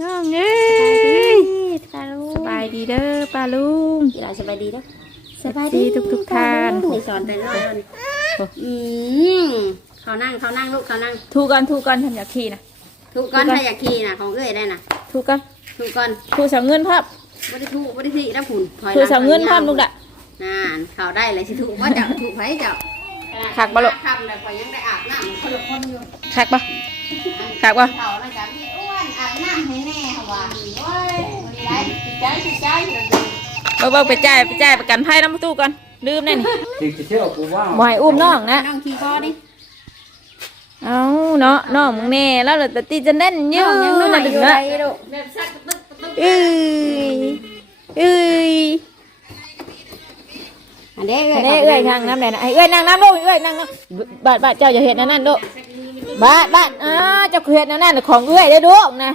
น้องเอ้ยปลาลูสกบายดีเด้อป้าลุงกีฬาสบายดีนะสบายดีทุกๆท่านนี่สอนแต่น้อยนี่อืมเขานั่งเขานั่งลูกเขานั่งถูกก่อนถูกก่อนทำอยากขี่นะถูกก้อนถ้าอยากขี่นะของเอ้ยได้นะถูกก่อนถูกก้อนถูกสามเงินภาพบ่ได้ถูกบ่ได้ที่แล้วผุนถอยหถูลักสามเงินภาพลูกละน่านเขาได้เลยสิถูกว่าจะถูกไผเจ้าคักบ่ลูกคำแต่พอยังได้อาบน้ำคนละคนอยู่คักปะคักบ่เขานะ เบิ่งเบิ่งไปจ่ายไปจ่ายประกันภัยน้ำประตูก่อนลืมแน่นี่ติดจะเที่ยวกูว่าบ่ให้อุ้มน้องนะน้องขี่คอดิเอาเนาะน้องมึงแน่แล้วเราแต่ตีจะเล่นเยอะยังน้อยนะอดึงยู่ละไรลูกเอ้ยเอ้ยอันเด้อันนี้เอ้ยทางน้ำไหนนะไอ้เอ้ยนั่งน้ำลูกเอ้ยนั่งน้ำบาดบาดเจ้าอย่าเห็นนั่นนั่นลูก บาดบาดอ่าเจ้าเห็นนั่นนั่นของเอ้ยได้ลูกนะ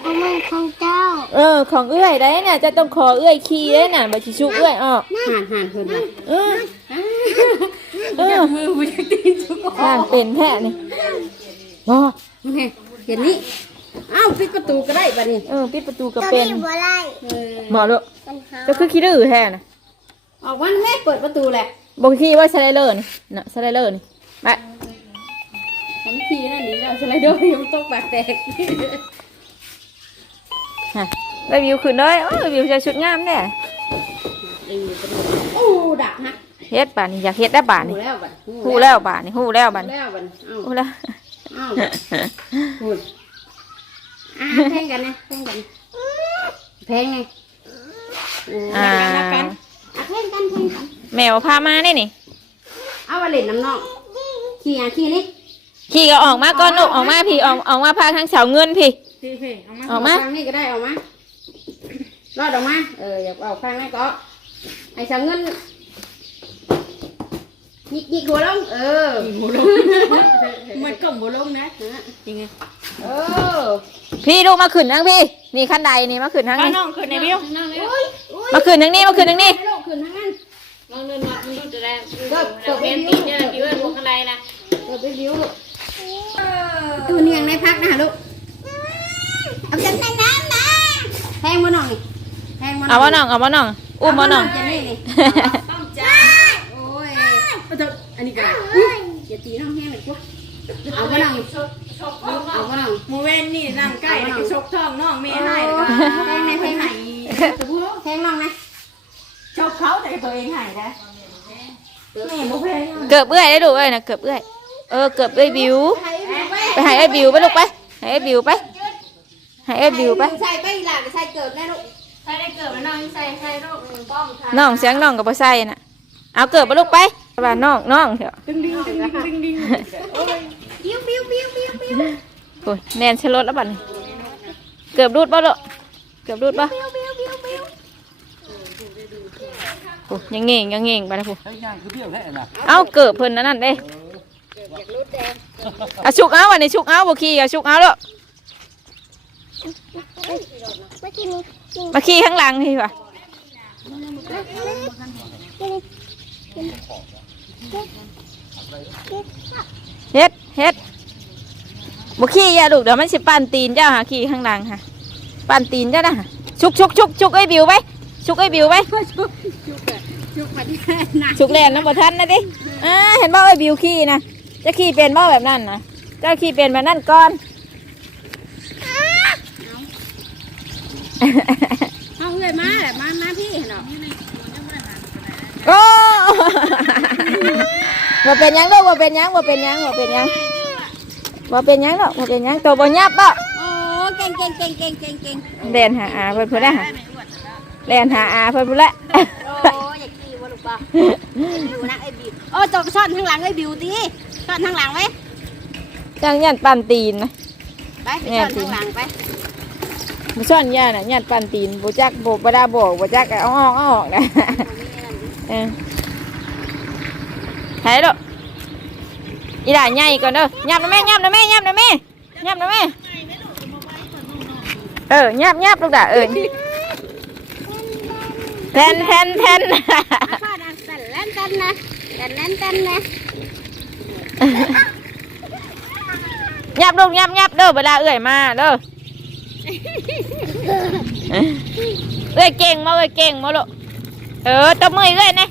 เอามือของเจ้าเออ ของเอ้ยได้เนี่ยจะต้องขอเอ้ยขี่ได้น่ะบัชิชุกเอ้ยอ๋อห่านห่านเพิ่นเลยเออเออมือมันจะตีนทุกคนห่างเป็นแท้นี่บ่นี่เห็นนี่อ้าวปิดประตูก็ได้บัดนี้เออปิดประตูก็เป็นเออบ่ลูกเจ้าคือขี้ดื้อแท้น่ะออกวันแม่เปิดประตูแหละบ่ขี้ว่าสไลเดอร์นี่น่ะสไลเดอร์นี่ไป ฉันขี่นั่นนี่แล้วสไลเดอร์ยังตกปากแตกฮะไปวิวขึ้นเลยโอ้ยวิวจะชุดงามแน่โอ้ดักฮะเฮ็ดป่านนี่อยากเฮ็ดได้ป่านหูนี่แล้วบัดฮู้แล้วป่านนี่ฮู้แล้วบัป่าดนนี่แล้วบัดเอ้าฮู้แล้วเอ้าพูดอะแพงกันนะแพงกันแพงไงอ่าอะแพงกันแพงกันแมวพามานี่นี่เอามาเล่นน้ำนองขี่อะขี่นี่ ขี่ก็ออกมาก่อนลูกออกมาพี่ออกออกมาพาทางเสาเงินพี่ พี่พี่เอามาออกมาข้างนี้ก็ได้ออกมารอดออกมาเอออย่าเอาข้างนั้นก็ไอ้สังเงินยิกยิกหัวลงเออหัวลงมันกล่อมบัวลงนะยังไงเออพี่ลูกมาขึ้นทางพี่ นี่ขั้นใดนี่มาขึ้นทางป้านี้น้องคือในวิวนั่งเลยอุ้ยอุ้ยมาขึ้นทางนี้มาขึ้นทางนี้ให้ลูกขึ้นทางนั้นมองเดินมามันก็จะได้เกิดเกิดเป็เป็นนปีบิวเนี่ยบิวพวกอะไรนะเกิดเป็นบิวลูก ตัวเนียงในพักนะลูกเอาจังในน้ำนะแทงมาหน่อยแทงมาเอาบ่น้องเอาบ่น้องอุ้มบ่น้องจะนี่นี่ต้องจ้าโอ้ยอันนี้ก็อย่าตีน้องแห้งเลยกูเอามาหน่อยชกชกน้องเอามาหน่อยมูเวนนี่นั่งใกล้แล้วก็ชกท้องน้องเมย์ให้โอ้แล้วยก็แทงในแทงในจะพูดแทงน้องนะชกเขาแต่ตัวเองหายนะแม่บุเพงเกือบเอื้อยได้ดูเอ้ยนะเกือบเอื้อย เออเกือบเอ้ยบิว ไปให้ไอ้บิวไปลูกไปให้ไอ้บิวไปให้ไอ้บิวไปใส่ไปหลานใส่เกิดแน่ลูกใครได้เกิดมาน้องใส่ใส่โรคป้อมค่ะน้องเสียงน้องกับบ่ใส่น่ะเอาเกือบไปลูกไปว่าน้องน้องเถอะดึงดึงดึงดึงดึงบิ้วบิ้วบิ้วบิ้วบิ้วโอ้ยแนนชะลดแล้วบัดนี้เกือบรูดบ่ลูกเกือบรูดบ่บิ้วบิ้วบิ้วบิ้วโอ้ยยังเง่งยังเง่งไปนะพูใช้งานคือเที่ยวแท้น่ะเอาเกิดเพิ่นนั่นนั่นเด้อะชุกเอาวันนี้ชุกเอาบ่ขี่อะชุกเอาลูกเมื่อกี้นี้มาขี่ข้างหลังพี่ว่ะเฮ็ดเฮ็ดบ่ขี่อย่าลูกเดี๋ยวมันสิปั่นตีนเจ้าหาขี่ข้างหลังค่ะปั่นตีนเจ้านะชุกชุกชุกชุกไอ้บิวไปชุกไอ้บิวไปจุกมาที่หนักชุกแลนน้ำบ่ทันนะดิอ่าเห็นบ่ไอ้บิวขี่นะ จะขี่เป็นบ่แบบนั้นนะเจ้าขี่เป็นแบบนั้นก่อนเอาเลยมาแหละมามาพี่เนาะโอ้บ่เป็นหยังดอกบ่เป็นหยังบ่เป็นหยังบ่เป็นหยังบ่เป็นหยังดอกบ่เป็นหยังตัวบ่ยับบ่โอ้เก่งเก่งเก่งเก่งเก่งเก่งแลนหาอาเพิ่นพุ่นละหาแลนหาอาเพิ่นพุ่นละโอ้อยากขี่วะลูกป่ะบิวนะไอ้บิวโอ้ตกซ่อนข้างหลังไอ้บิวตี ซ่อนข้างหลังไว้จังยันปั่นตีนนะ ไปซ่อนข้างหลังไปบ่ซ่อนย่าน่ะยันปั่นตีนบ่จักบ่บ่ได้บอกบ่จักเอาออกเอาออกนะเออไหนดอกอีหล่าใหญ่ก่อนเด้อยับนะแม่ยับนะแม่ยับนะแม่ยับนะแม่เออยับยับลูกด่าเออแทนแทนแทนข้าดังสั่นเล่นกันนะกันเล่นกันนะ ยับลูกยับยับเด้อเวลาเอื่อยมาเด้อเอ้ยเก่งมาเอ้ยเก่งมาลูกเออตบมือเอ้ยนะ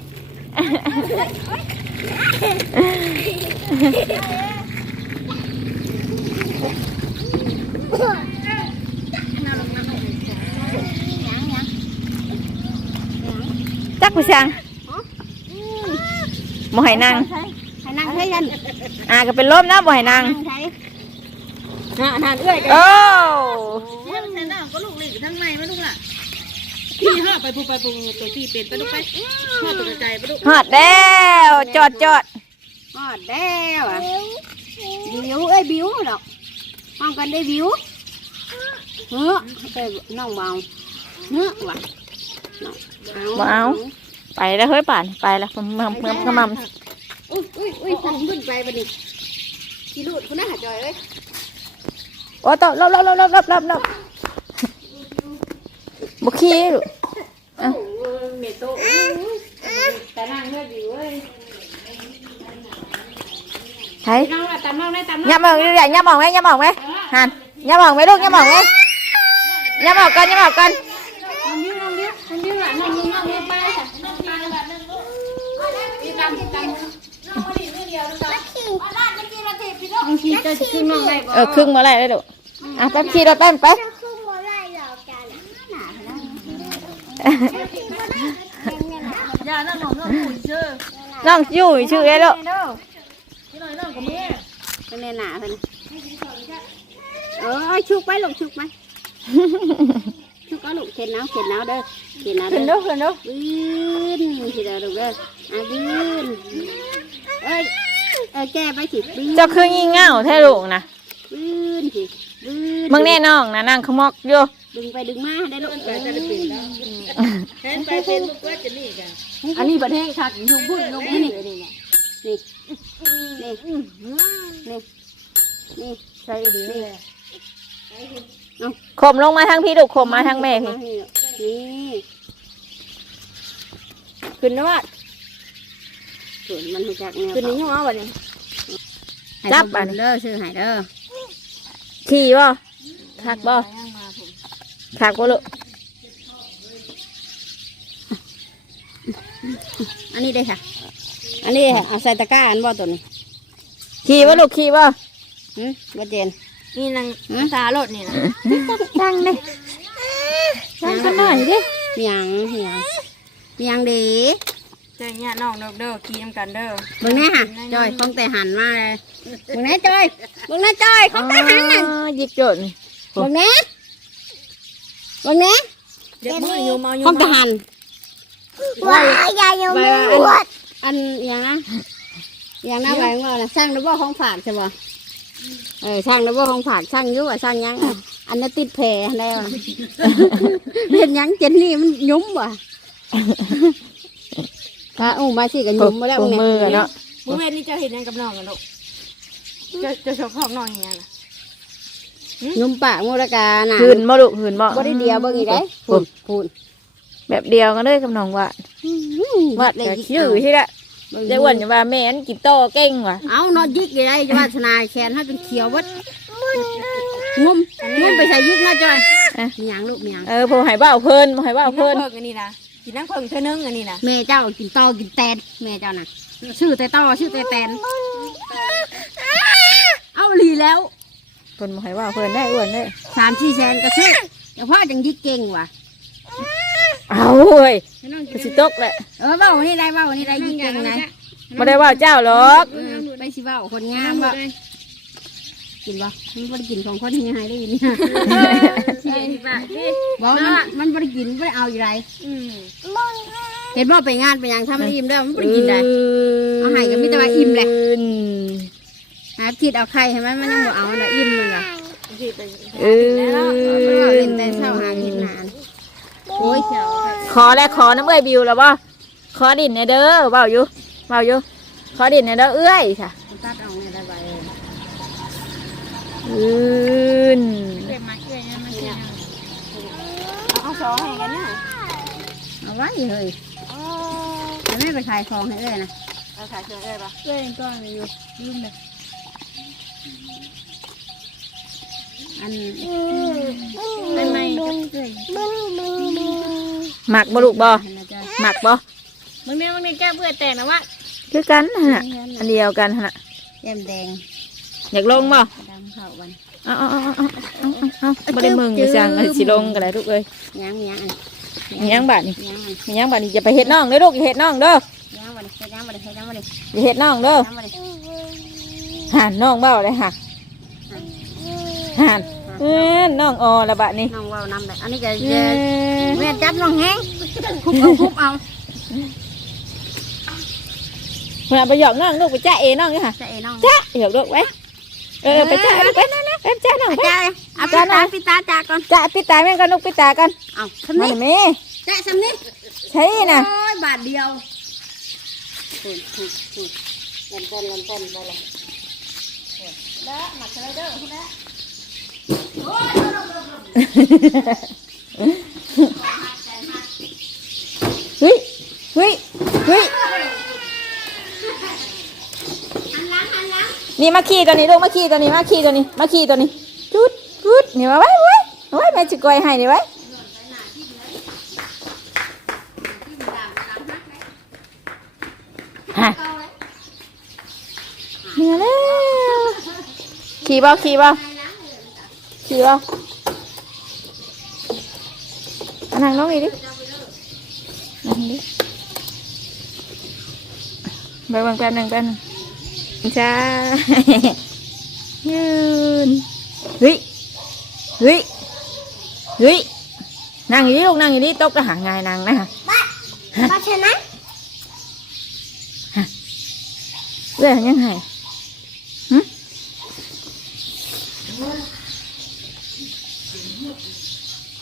จักผู้ช่างบ่ให้นั่งให้นั่งใช้กัน อ่าก็เป็นลมนะบ่ให้นั่งนั่งใช้น่ะนานเอ้ยกันโอ้ยังแต่น้าก็ลูกหลีกทั้งในมาลูกล่ะพี่ห้าไปปูไปปูตัวที่เป็นไปลูกไปห้าตัวกระจายไปลูกฮอดแล้วจอดจอดฮอดแล้วอะบิวเอ้ยบิวดอกห้องกันได้บิวเฮ้อไปน้องเบาเฮ้อว่ะน้องบ่เอาไปแล้วเฮ้ยป่านไปแล้วมัมมัมมัมมัม อุ้ยอุ้ยอุ้ยผมขึ้นไปบัดนี้กี่ลูดคุณน่าหาจอยเอ้ยโอ้ต่อลบลบลบลบลบลบลบบุขี้ลูกเมโตแต่นางเมื่ออยู่เอ้ยใช่น้องละตามน้องได้ตามน้องยับมองใหญ่ยับมองไหมยับมองไหมหันยับมองไหมลูกยับมองไหมยับมองกันยับมองกันน้องยิ้มน้องยิ้มน้องยิ้มละน้องยิ้มน้องยิ้มไปค่ะน้องยิ้มละนึงลูกพี่ตามพี่ตามน้องมาดิเมื่อเดียวลูกตา บางทีจะขึ้นน้องได้บ่เออครึ่งมาไรเลยลูกอะแป๊บขี่รถแป๊บไปอย่าน้องหอมน้องปุ๋ยเชื่อน้องอยู่ชื่อไอ้ลูกเด้อที่หน่อยน้องกับแม่เป็นแน่หนาเพิ่นเออชุกไปลูกชุกไปชุกก็ลูกเข็นน้ำเข็นน้ำเด้อเข็นน้ำขึ้นเด้อดูขึ้นดูบืนสิเด้อลูกเด้ออะบืนเอ้ย เอ้ยแก้ไปสิบืนเจ้าคืองี่เง่าแท้ลูกนะบืนสิบืนมึงแน่น้องนะนั่งขมอกอยู่ดึงไปดึงมาได้ลูกเออเห็นไปเป็นลูกเวทจะนี่กันอันนี้ประเทศคักนุ่งพุ่นนุ่งนี่นี่นี่นี่นี่นี่นี่ใส่ดีเลยขมลงมาทางพี่ลูกขมมาทางแม่พี่นี่ขึ้นนะว่า ส่วนมันหัวจักเนี่ยขึ้นนี้ยังเอาวะเนี่ย ให้จับอัอันนเด้อซื้อให้เด้อขี่บ่ คักบ่คักบ่ลูกอันนี้ได้ค่ะ อันนี้เอาใส่ตะกร้าอันบ่ตัวนี้ขี่บ่ลูกขี่บ่หืมบ่เจน นี่นางหืม ตารถนี่นะดังเลยดังกันหน่อยดิ เมียงเมียงเมียงดี เจ้าเนี่ยน้องเด้อเด้อขี่น้ำกันเด้อเบิ่งแน่ค่ะจอยของแต่หันมาเลยเบิ่งแน่จอยเบิ่งแน่จอยของแต่หันน่ะอ๋อยิกโจดนี่เบิ่งแน่เบิ่งแน่เด็กมือโยมเอาโยของมแต่หันว้ายายยังไม่อันวดอันอย่างนะอย่างนะไปว่าน่ะสร้างระบบของฝากใช่ป่ะเออสร้างระบบของฝากสร้างอยุ่อะสร้างหยังอะอันนั้นติดแผลแล้วเป็นหยังเจนนี่มันยุ่มว่ะ ถ้าอู้มาสิกันยุ่มมาแล้วถุงเนี่ยมือเนาะมือเวทนี่เจ้าเห็นยังกับน้องกันลูกจะจะชอบของน้องอย่างเงี้ยนะยุ่มปากมูลกาน่ะหืนบ่ลูกหืนบ่บ่ได้เดียวเบิ่งอีกได้พูนพูนแบบเดียวกันเลยกับน้องว่าว่าแต่ชื่อที่ละจะอ้วนจะว่าแม่นกินโตเก่งว่ะเอานอนยิกอยู่ได้จะว่าชนายแขนให้เป็นเขียววัดงุมงุมไปใส่ยิกนะจอยมีหยังลูกมีหยังเออผมให้เบ้าเพิ่นบ่ให้เบ้ากินเพิ่นน้ำเพิ่งอันนี้นะ กินน้ำเพิ่งเท่านึงอันนี้นะแม่เจ้ากินตอกินแตนแม่เจ้าน่ะ ชื่อแต่ตอชื่อแต่แตน เอาหลีแล้วเพิ่นบ่ให้เบ้าเพิ่นได้อ้วนได้สามสี่แสนก็ซื้อเดี๋ยวพ่อจังยิกเก่งว่ะเอาเว้ยก็สิตกแหละเออเบ้าวันนี้ได้เบ้าวันนี้ได้ยิกเก่งนะบ่ได้ว่าเจ้าหรอกเออไปสิเบ้าคนงามว่ะ กินบ่มันบ่ได้กินของคนที่หายได้ยินเนี่ยบอกว่ามันมันบ่ได้กินบ่ได้เอาอยู่ไรเห็นบ่ไปงานไปหยังถ้ามันอิ่มแล้วมันบ่ได้กินได้เอาให้ก็มีแต่ว่าอิ่มแหละหาคิดเอาไข่ให้มันมันยังบ่เอาน่ะอิ่มมันว่ะที่ไปเออมันว่เล่นแต่เช้าหากินนานโอ้ยขอแล้วขอน้ำเอ้ยบิวแล้วบ่ขอดินเนี่ยเด้อเบาอยู่เบาอยู่ขอดินเนี่ยเด้อเอ้ยค่ะ อาเนี่ยได้ใบอืนเป็นมาเกี่ยยังมาเกี่ยเอาสองให้กันนะเอาไว้เฮ้ยแต่ไม่ไปขายของให้เลยนะเอาขายเชิญได้ปะเล่นก้อนอยู่ลืมเลยอันเป็นไงหมักบ่ลูกบ่เห็นแล้วจ้ะหมักบ่มึงเนี่ยมึงเนี่ยแก้เบื่อแตกนะวะคือกันหั่นน่ะอันเดียวกันหั่นน่ะแก้มแดงอยากลงบ่ดำเข้าวันเอาเอาเอาเอาเอาเอาเอาบ่ได้มึงอยู่จังเอาสิลงกันเลยลูกเอ้ยย่างย่างมีหยังบาดนี่ย่างมีหยังบาดนี่อย่าไปเฮ็ดน้องเด้อลูกอย่าเฮ็ดน้องเด้อย่างวันย่างวันย่างวันอย่าเฮ็ดน้องเด้อย่างวันหันน้องเบ้าเลยค่ะหันเอ้อน้องออละบาดนี้น้องว่าวน้ำเลยอันนี้ก็เอ้จะยแม่จับน้องแห้งคุบเอาคุบเอาเมื่อไปหยอกน้องลูกไปจ้าเอน้องนี่ค่ะจะเอ้น้องจ้าหยอกลูกไว้ เออไปจ้าลูกไปนั่นนะไปจ้าน้องไปจ้าเอาพี่ตาพี่ตาจ้าก่อนจ้าปิดตาแม่งก่อนลูกปิดตาก่อนเอาทำมานี่แม่จ้าทำนี่ใช่น่ะโอ้ยบาทเดียวถูกถูกถูกลำต้นลำต้นไปเลยเฮ้ยเฮ้ยเฮ้ย นี่มาขี่ตัวนี้ลูกมาขี่ตัวนี้มาขี่ตัวนี้มาขี่ตัวนี้จุดจุดนี่มาไว้ไว้ไว้แม่จะกอยให้นี่ไว้ฮะเนื่ยแล้วขี่บ่ขี่บ่ขี่บ่อานั่งลงอีดินั่งดิไปวางแป๊บหนึ่งแป๊บหนึง จ้ายืนเฮ้ยเฮ้ยเฮ้ยนั่งอยู่นี่ลูกนั่งอยู่นี่ตกกระหังไงนั่งนะฮะมาชนะเรื่องยังไงหึ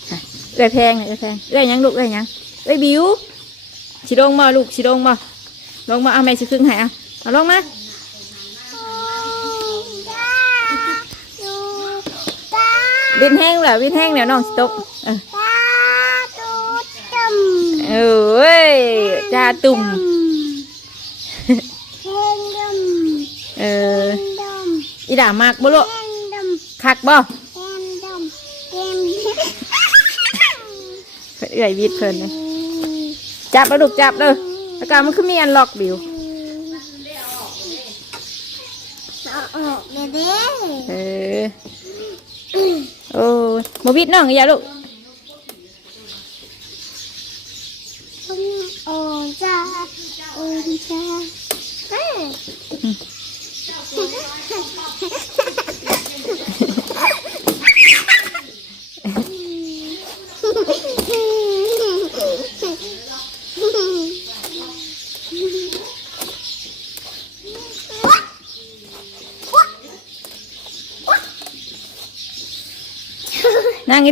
ฮะเรื่อยแพงเรื่อยแพงเรื่อยยังลูกเรื่อยยังเรื่อยบิวชิลงมาลูกชิลงมาลงมาเอาแม่ชิครึ่งให้เอาเอาลงมาจ้าดูตา วินแห้งแล้ววินแห้งแล้วน้องสิตกเออตาดูจมเอ้ยจ้าตุ่มเฮงดมเออดมอีด่ามากบ่ลูกเฮงดมคักบ่เฮงดมเฮงเพิ่นเอื่อยวิดเพิ่นนะจับแล้วลูกจับเลยแล้วก็มันคือมีอันล็อกบิวเอาออกเลยเด้เออ โอ้ยบ่วิดน้องอย่าลูกโอ้จ้าโอ้จ้าเ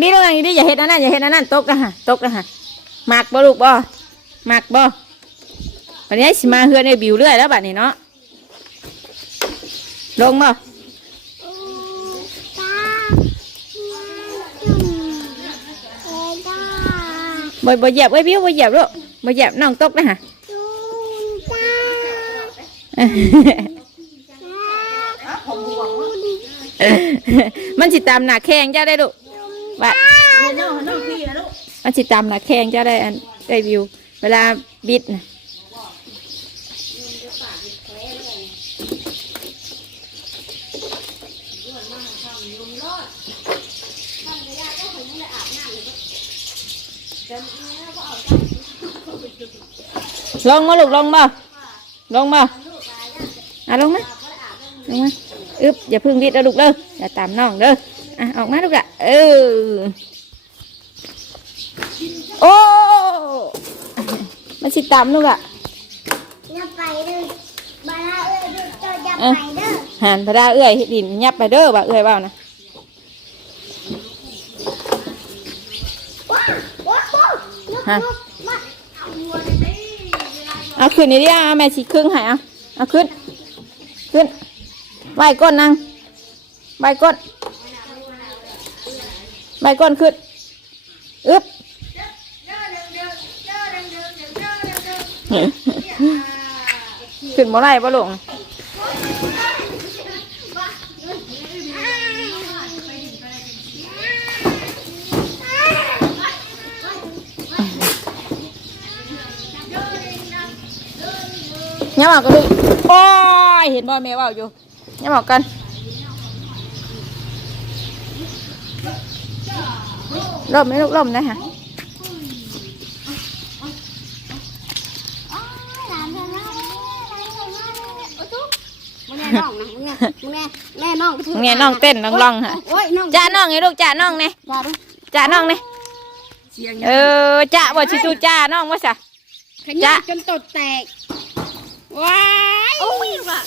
อ้ยนั่งอยู่นี่ลูกนั่งอยู่นี่อย่าเฮ็ดอันนั้นอย่าเฮ็ดอันนั้นตกนะฮะตกนะฮะหมักบ่ลูกบ่หมักบ่วันนี้สิมาเฮือนไอ้บิวเรื่อยแล้วบัดนี้เนาะลงบ่ตาจุ่มาบ่บ่เหยียบไอ้บิวบ่เหยียบลูกบ่เหยียบน้องตกนะฮะมันสิตามหนักแข้งเจ้าได้ลูก บัดมันสิตามหนักแข้งเจ้าได้อันได้วิว เวลาบิดนะลงมาลูกลงมาลงมาอะลงมาลงมาอึบอย่าพึ่งบิดเอาลูกเด้ออย่าตามน้องเด้อ อะออกมาลูกอะเออโอ้มันสิตามลูกอะอย่าไปเลยบาราเอ้ยดูเจ้าอย่าเอ้าไปเด้อหันพระดาเอื้อยเฮ็ดดินยับไปเด้อบ่าเอื้อยเบ้านะว้าวว้าวว้าวลุกฮะลุกมาเอาขึ้นนี่ดิเอาแม่สิครึ่งให้เอาเอาขึ้น ขึ้นไหวก้นนั่งไหวก้น ไปก่อนขึ้นอึ๊บขึ้นบ่ได้บ่ลงยังบอกกันดูโอ้ยเห็นบ่แม่ว่าอยู่ยังบอกกัน ล่มไหมลูกล่มนะฮะมึงแน่น้องนะมึงแน่มึงแน่แน่น้องมึงไงน้องเต้นน้องร้องฮะโอ้ยน้องจ้าน้องไงลูกจ้าน้องเนี่ยจ้าดูจ้าน้องเนี่ยเสียงเออจ้าบ่ชิตูจ้าน้องว่าซะขยันจนตดแตกว้ายโอ้ยว่ะ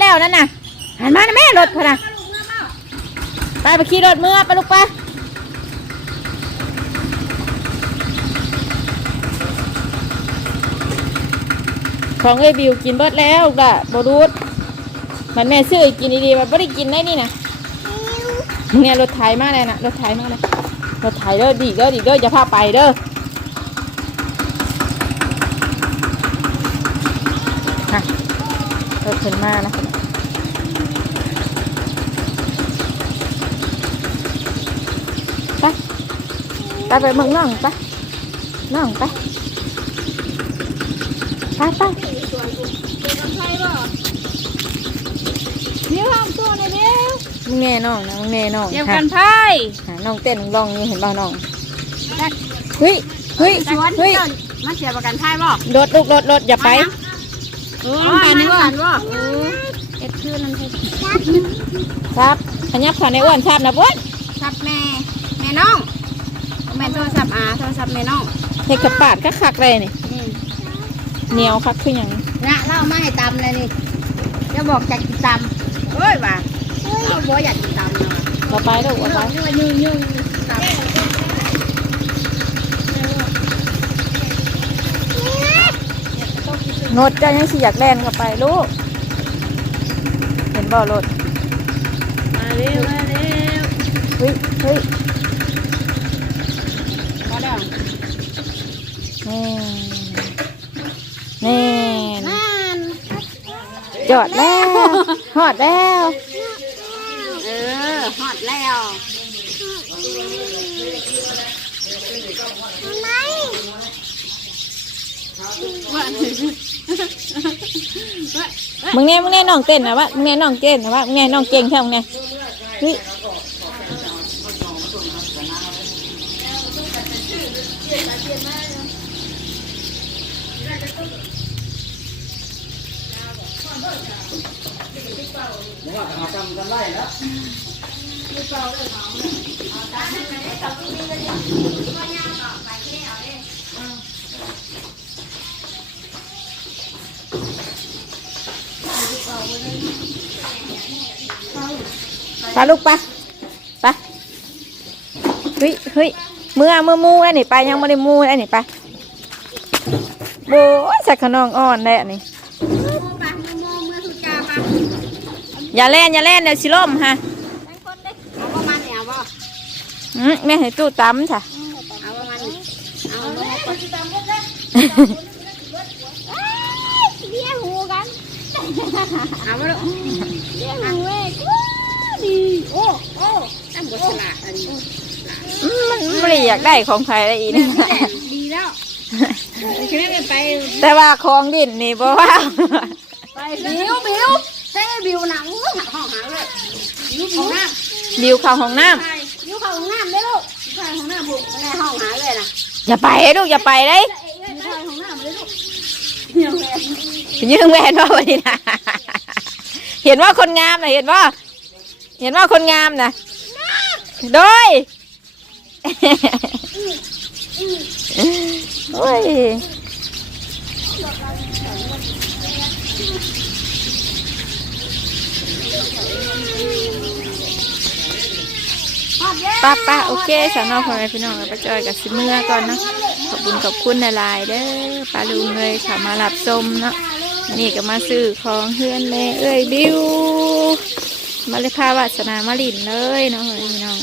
แล้วนั่นน่ะหันมานะแม่รถพะนะ ไปไปขี่รถเมื่อไปลูกไปของเอ้ยบิวกินเบิดแล้วลูกละบรูดมันแม่ซื้อให้กินดีๆมันไม่ได้กินได้นี่นะเนี่ยรถไถมากเลยนะรถไถมากเลยรถไถเด้อดีเด้อดีเด้ออย่าพาไปเด้อฮะรถเข็นมานะไป ไปไปเมืองน้องไปน้องไปไปไปเดี๋ยวห้ามตัวเลยเดี๋ยวมึงแน่น้องนะมึงแน่น้องเดี๋ยวฮะกันไพ่หาน้องเต้นน้องร้องนี่เห็นบ่น้องเฮ้ยเฮ้ยชวนเฮ้ยมาเสียประกันไพ่บ่รถลูกรถรถอย่าไปเออกันนี่ว่าเออเอ็ดคืนนั่นเองครับขยับขาในอ้วนชาบนะเพื่อนซับแม่แม่น้อง แม่โทรศัพท์อาโทรศัพท์แม่น้องเห็ดกระปาดก็คักเลยนี่นี่เหนียวคักคือหยังนะเล่ามาให้ตำเลยนี่จะบอกจะกินตำเฮ้ยว่ะเราบอกอยากกินตำนะเราไปลูกเราไปนี่ว่ายืนยืนตำรถก็ยังสิอยากแล่นเข้าไปลูก เห็นบ่รถมาเร็วมาเร็วเฮ้ยเฮ้ยพอ แล้วแน่แน่นั่นจอดแล้วหอดแล้ว เออฮอดแล้วมึงแน่มึงแน่น้องเต้นนะวะมึงแน่น้องเต้นนะวะมึงแน่น้องเก่งใช่ไหมงแน่เฮ้ย ผมว่าทำกันไล่แล้วไปลูกไปไปเฮ้ยเฮ้ยเมื่อเมื่อมูอ้นี่ไปยังไม่ได้มูอ้นี่ไปโบ้ยสักขนองอ่อนได้อันนี้ ปะมอมเมื่อสุกาปะ อย่าเล่นอย่าเล่นเดี๋ยวสิล่มฮะเอาประมาณนี้เอาบ่อืมแม่ให้ตู้ตำจ้ะเอาประมาณนี้เอาลงไปเบี้ยหูกันเอามาดูเบี้ยหูเว้ยดีโอ้โอ้ตั้งบทสลากอันนี้อืมมันไม่ได้อยากได้ของใครได้อีนี่ดีแล้วคือได้ไปแต่ว่าของดินนี่บ่ว่า ไปบิวบิวใช่ บิวหนังหาห้องหาเลยบิวของน้ำบิวเข้าห้องน้ใช่บิวของน้ำได้ลูกใช่ของน้ำบุกไม่ได้ห้องหาเลยนะำอย่าไปลูกอย่าไปเลยใช่ของน้ำเลยลูกเดี๋ยวแม่ยืงแวนว่าวันนี้นะเห็นว่าคนงามนะเห็นว่าเห็นว่าคนงามนะโดยโอ้ย ป้าป้าโอเคสาวนอกพ่อแม่พี่น้องเราไปจอยกับซิเมื่อก่อนเนาะขอบคุณขอบคุณในไลน์เด้อป้าลุงเลยค่ะมาหลับชมเนาะนี่ก็มาซื้อของเฮือนแม่เอ้ยบิวมาเลยพาวาสนามาลินเลยเนาะพี่น้อง